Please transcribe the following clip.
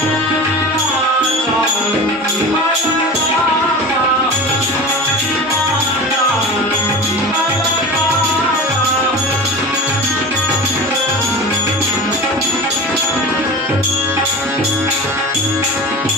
Thank yeah. you. Yeah.